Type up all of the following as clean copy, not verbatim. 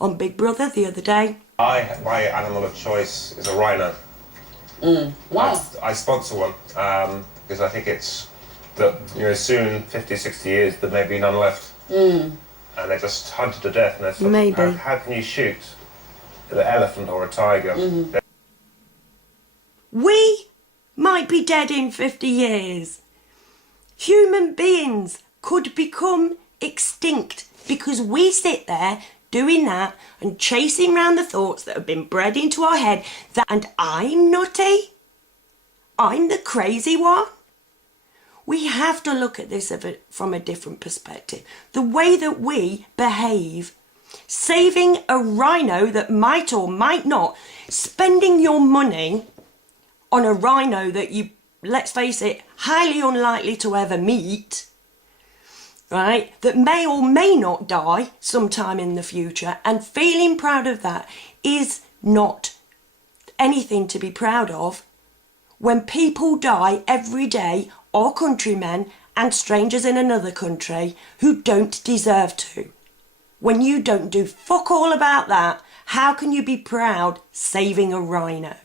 on Big Brother the other day. My animal of choice is a rhino. Why? I sponsor one because I think it's that, you know, soon, 50, 60 years, there may be none left. And they're just hunted to death. And they're sort of, Maybe. how can you shoot an elephant or a tiger? We might be dead in 50 years. Human beings could become extinct because we sit there doing that and chasing round the thoughts that have been bred into our head and I'm nutty. I'm the crazy one. We have to look at this from a different perspective. The way that we behave, saving a rhino that might or might not, spending your money on a rhino that you, let's face it, highly unlikely to ever meet, right, that may or may not die sometime in the future, and feeling proud of that is not anything to be proud of when people die every day, our countrymen and strangers in another country who don't deserve to. When you don't do fuck all about that, how can you be proud saving a rhino?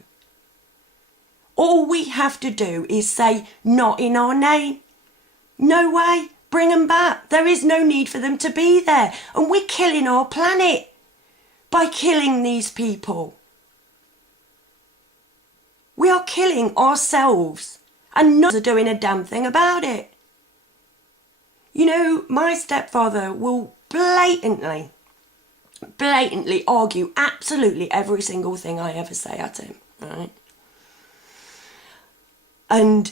All we have to do is say, not in our name. No way, bring them back. There is no need for them to be there. And we're killing our planet by killing these people. We are killing ourselves and none are doing a damn thing about it. You know, my stepfather will blatantly argue absolutely every single thing I ever say at him, right? And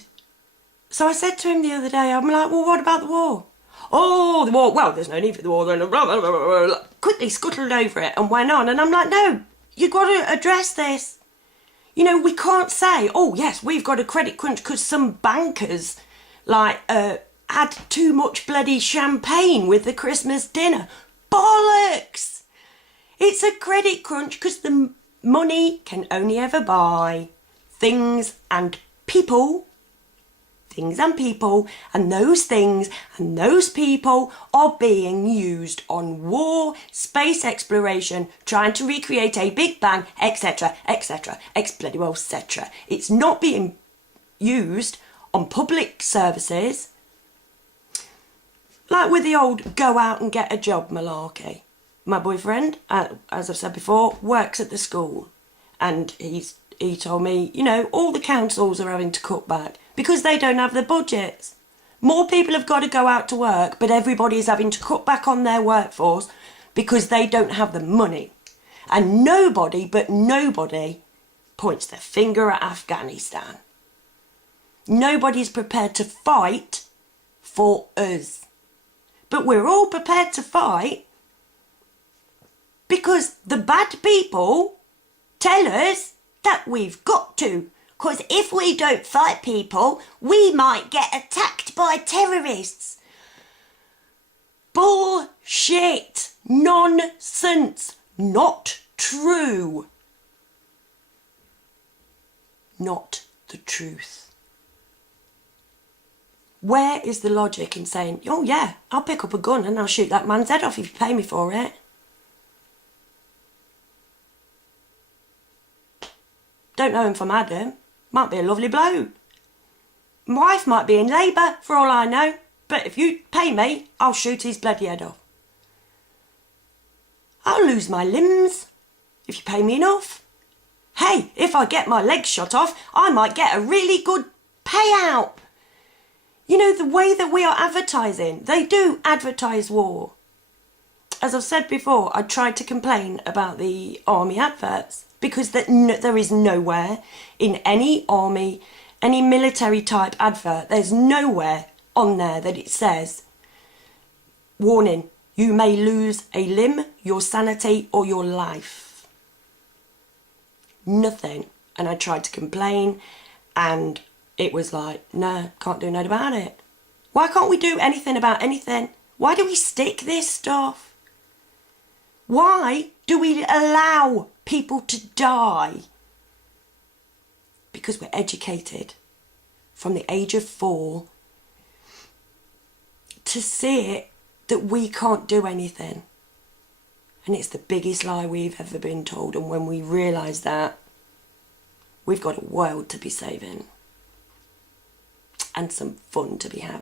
so I said to him the other day, I'm like, well, what about the war? Oh, the war, well, there's no need for the war. Quickly scuttled over it and went on. And I'm like, no, you've got to address this. You know, we can't say, oh, yes, we've got a credit crunch because some bankers, like, had too much bloody champagne with the Christmas dinner. Bollocks! It's a credit crunch because the money can only ever buy things and people, and those things and those people are being used on war, space exploration, trying to recreate a Big Bang, etc., etc., bloody well, etc. It's not being used on public services, like with the old go out and get a job malarkey. My boyfriend, as I've said before, works at the school, and he told me, you know, all the councils are having to cut back because they don't have the budgets. More people have got to go out to work, but everybody is having to cut back on their workforce because they don't have the money. And nobody points their finger at Afghanistan. Nobody's prepared to fight for us. But we're all prepared to fight because the bad people tell us that we've got to. Because if we don't fight people, we might get attacked by terrorists. Bullshit. Nonsense. Not true. Not the truth. Where is the logic in saying, oh yeah, I'll pick up a gun and I'll shoot that man's head off if you pay me for it? Don't know him from Adam. Might be a lovely bloke. My wife might be in labour, for all I know. But if you pay me, I'll shoot his bloody head off. I'll lose my limbs, if you pay me enough. Hey, if I get my legs shot off, I might get a really good payout. You know, the way that we are advertising, they do advertise war. As I've said before, I tried to complain about the army adverts because there is nowhere in any army, any military type advert, there's nowhere on there that it says, warning, you may lose a limb, your sanity or your life. Nothing. And I tried to complain and it was like, no, can't do nothing about it. Why can't we do anything about anything? Why do we stick this stuff? Why do we allow people to die? Because we're educated from the age of 4 to see it that we can't do anything. And it's the biggest lie we've ever been told. And when we realise that, we've got a world to be saving. And some fun to be having.